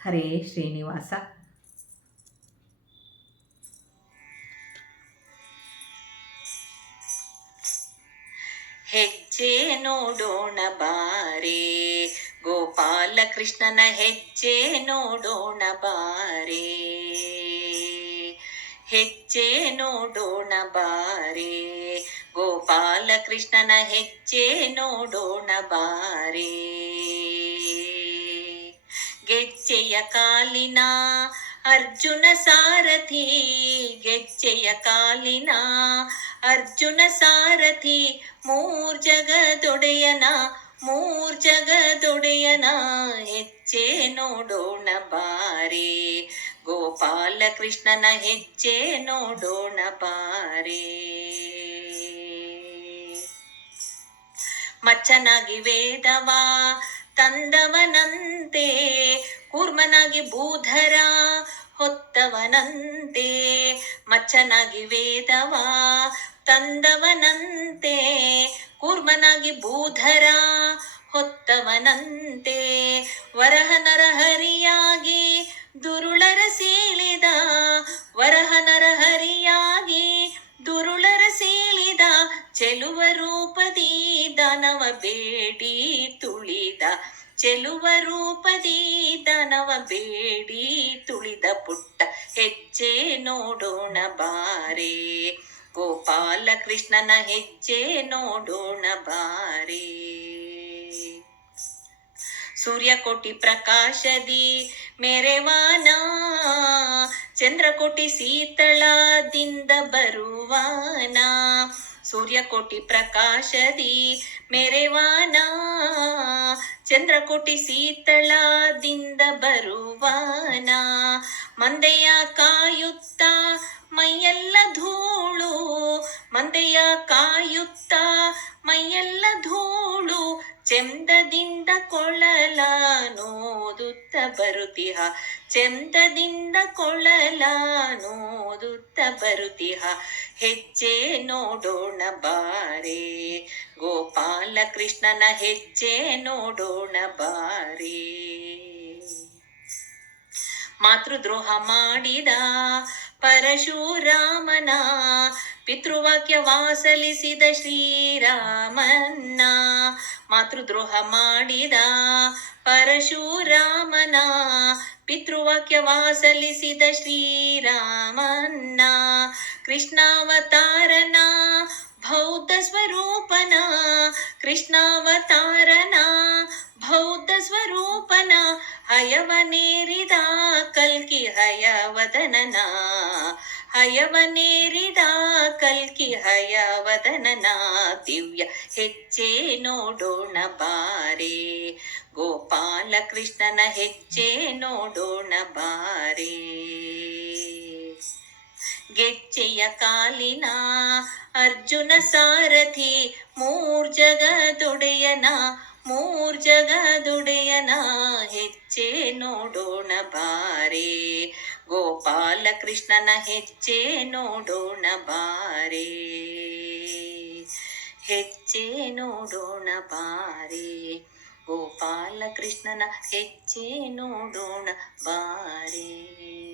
ಹರೇ ಶ್ರೀನಿವಾಸ. ಹೆಜ್ಜೆ ನೋಡೋಣ ಬಾರೆ, ಗೋಪಾಲ ಕೃಷ್ಣನ ಹೆಜ್ಜೆ ನೋಡೋಣ ಬಾರೆ. ಹೆಜ್ಜೆ ನೋಡೋಣ ಬಾರೆ, ಗೋಪಾಲ ಕೃಷ್ಣನ ಹೆಜ್ಜೆ ನೋಡೋಣ ಬಾರೆ. ಗೆಜ್ಜೆಯ ಕಾಲಿನ ಅರ್ಜುನ ಸಾರಥಿ, ಗೆಜ್ಜೆಯ ಕಾಲಿನ ಅರ್ಜುನ ಸಾರಥಿ, ಮೂರ್ ಜಗದೊಡೆಯನ ಮೂರ್ ಜಗದೊಡೆಯನ ಹೆಜ್ಜೆ ನೋಡೋಣ ಬಾರೆ, ಗೋಪಾಲ ಕೃಷ್ಣನ ಹೆಜ್ಜೆ ನೋಡೋಣ ಬಾರೆ. ಮಚ್ಚನಾಗಿ ವೇದವ ತಂದವನಂತೆ, ಕೂರ್ಮನಾಗಿ ಭೂಧರ ಹೊತ್ತವನಂತೆ. ಮಚ್ಚನಾಗಿ ವೇದವ ತಂದವನಂತೆ, ಕೂರ್ಮನಾಗಿ ಭೂಧರ ಹೊತ್ತವನಂತೆ. ವರಹ ನರಹರಿಯಾಗಿ ದುರುಳರ ಸೀಳಿದ, ವರಹ ನರಹರಿಯಾಗಿ ದುರುಳರ ಸೀಳಿದ, ಚೆಲುವ ರೂಪದಿ ದಾನವ ಬೇಡಿ ತುಳಿದ, ಚೆಲುವ ರೂಪದಿ ದಾನವ ಬೇಡಿ ತುಳಿದ. ಪುಟ್ಟ ಹೆಜ್ಜೆ ನೋಡೋಣ ಬಾರೆ, ಗೋಪಾಲ ಕೃಷ್ಣನ ಹೆಜ್ಜೆ ನೋಡೋಣ ಬಾರೆ. ಸೂರ್ಯಕೋಟಿ ಪ್ರಕಾಶದಿ ಮೆರೆವಾನ, ಚಂದ್ರಕೋಟಿ ಶೀತಳದಿಂದ ಬರುವಾನ. ಸೂರ್ಯಕೋಟಿ ಪ್ರಕಾಶದಿ ಮೆರೆವಾನ, ಚಂದ್ರಕೋಟಿ ಶೀತಳದಿಂದ ಬರುವಾನ. ಮಂದೆಯ ಕಾಯುತ್ತ ಮೈಯೆಲ್ಲ ಧೂಳು, ಮಂದೆಯ ಕಾಯುತ್ತ ಮೈಯೆಲ್ಲ ಧೂಳು, ಚೆಂದದಿಂದ ಕೊಳಲ ನೋದುತ್ತ ಬರುತಿಹ, ಚೆಂದದಿಂದ ಕೊಳಲ ನೋದುತ್ತ ಬರುತಿಹ. ಹೆಜ್ಜೆ ನೋಡೋಣ ಬಾರೆ, ಗೋಪಾಲ ಕೃಷ್ಣನ ಹೆಜ್ಜೆ ನೋಡೋಣ ಬಾರೆ. ಮಾತೃದ್ರೋಹ ಮಾಡಿದ ಪರಶುರಾಮನ, ಪಿತೃವಾಕ್ಯ ವಾಸಲಿಸಿದ ಶ್ರೀರಾಮನ್ನ. ಮಾತೃದ್ರೋಹ ಮಾಡಿದ ಪರಶುರಾಮನ, ಪಿತೃವಾಕ್ಯ ವಾಸಲಿಸಿದ ಶ್ರೀರಾಮನ್ನ. ಕೃಷ್ಣಾವತಾರನ ಬೌದ್ಧ ಸ್ವರೂಪನ, ಕೃಷ್ಣಾವತಾರನ ಬೌದ್ಧ ಸ್ವರೂಪನ, ಹಯವನೇರಿದ ಕಲ್ಕಿ ಹಯವದನನ, ಹಯವನೇರಿದ ಕಲ್ಕಿ ಹಯವದನನ. ದಿವ್ಯ ಹೆಜ್ಜೆ ನೋಡೋಣ ಬಾರೆ, ಗೋಪಾಲ ಕೃಷ್ಣನ ಹೆಜ್ಜೆ ನೋಡೋಣ ಬಾರೆ. ಗೆಜ್ಜೆಯ ಕಾಲಿನ ಅರ್ಜುನ ಸಾರಥಿ, ಮೂರ್ ಜಗದೊಡೆಯನ ಮೂರ್ ಜಗದೊಡೆಯನ ಹೆಜ್ಜೆ ನೋಡೋಣ ಬಾರೆ, ಗೋಪಾಲ ಕೃಷ್ಣನ ಹೆಜ್ಜೆ ನೋಡೋಣ ಬಾರೆ. ಹೆಜ್ಜೆ ನೋಡೋಣ ಬಾರೆ, ಗೋಪಾಲ ಕೃಷ್ಣನ ಹೆಜ್ಜೆ ನೋಡೋಣ ಬಾರೆ.